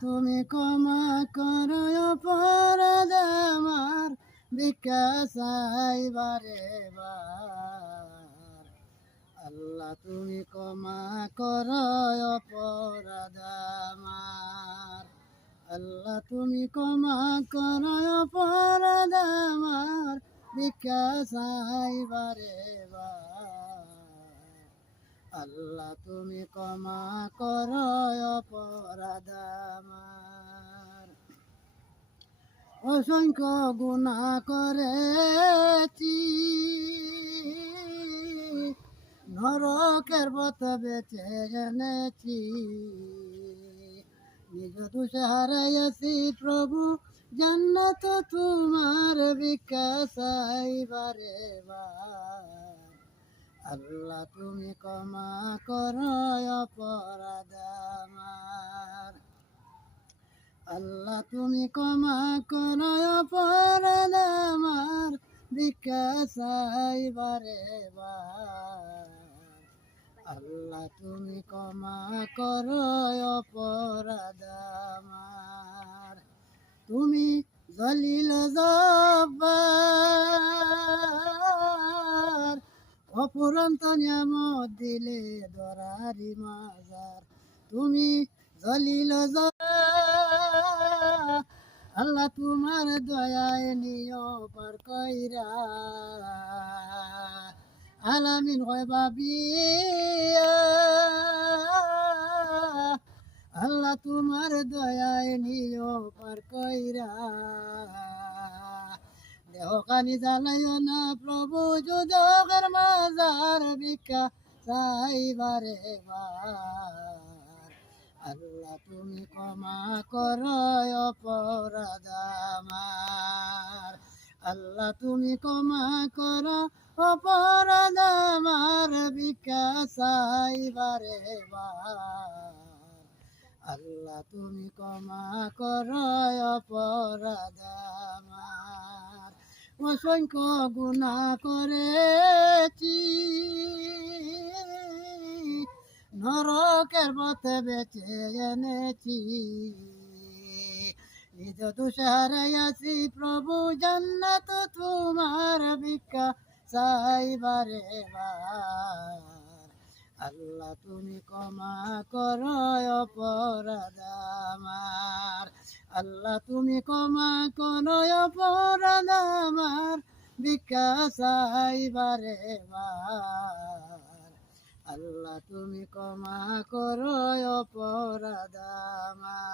তুমি ক্ষমা করো অপরাধ আমার, ভিক্ষা চাইবারে বার। আল্লাহ তুমি ক্ষমা করো অপরাধ আমার, আল্লাহ তুমি ক্ষমা করো অপরাধ আমার, ভিক্ষা চাইবারে বার। আল্লাহ তুমি ক্ষমা করো অপরাধ আমার। অসংখ্য গুনাহ করেছি, নরকের পথ বেছে এনেছি, নিজ দোষে হারাইয়াছি প্রভু, জান্নাত তোমার ভিক্ষা চাইবারে বার। আল্লাহ তুমি ক্ষমা করো অপরাধ আমার, আল্লাহ তুমি ক্ষমা করো অপরাধ আমার, ভিক্ষা চাইবারে বার। আল্লাহ তুমি ক্ষমা করো অপরাধ আমার। তুমি জলিল জব্বার, অপুরন্ত নিয়ামত দিলে দরারি মাজার। তুমি জলিল জব্বার, আল্লাহ তোমার দয়ায় নিও পার কইরা, আলামিন হয় বাবিয়া। আল্লাহ তোমার দয়ায় নিও পার কইরা, দেহ কানি জ্বালাইও না প্রভু, যুদকের মাজার ভিক্ষা চাইবারে বার। আল্লাহ তুমি ক্ষমা করো অপরাধ আমার, আল্লাহ তুমি ক্ষমা করো অপরাধ আমার, ভিক্ষা চাইবারে বার। আল্লাহ তুমি ক্ষমা করো অপরাধ আমার। অসংখ্য গুনাহ করেছি, নরকের পথে বেছে এনেছি, নিজ দোষে হারাইয়াছি প্রভু, জান্নাত তোমার ভিক্ষা চাইবারে বার। আল্লাহ তুমি ক্ষমা করো অপরাধ আমার, আল্লাহ তুমি ক্ষমা করো অপরাধ আমার, ভিক্ষা চাইবারে বার। আল্লাহ তুমি ক্ষমা করো অপরাধ আমার।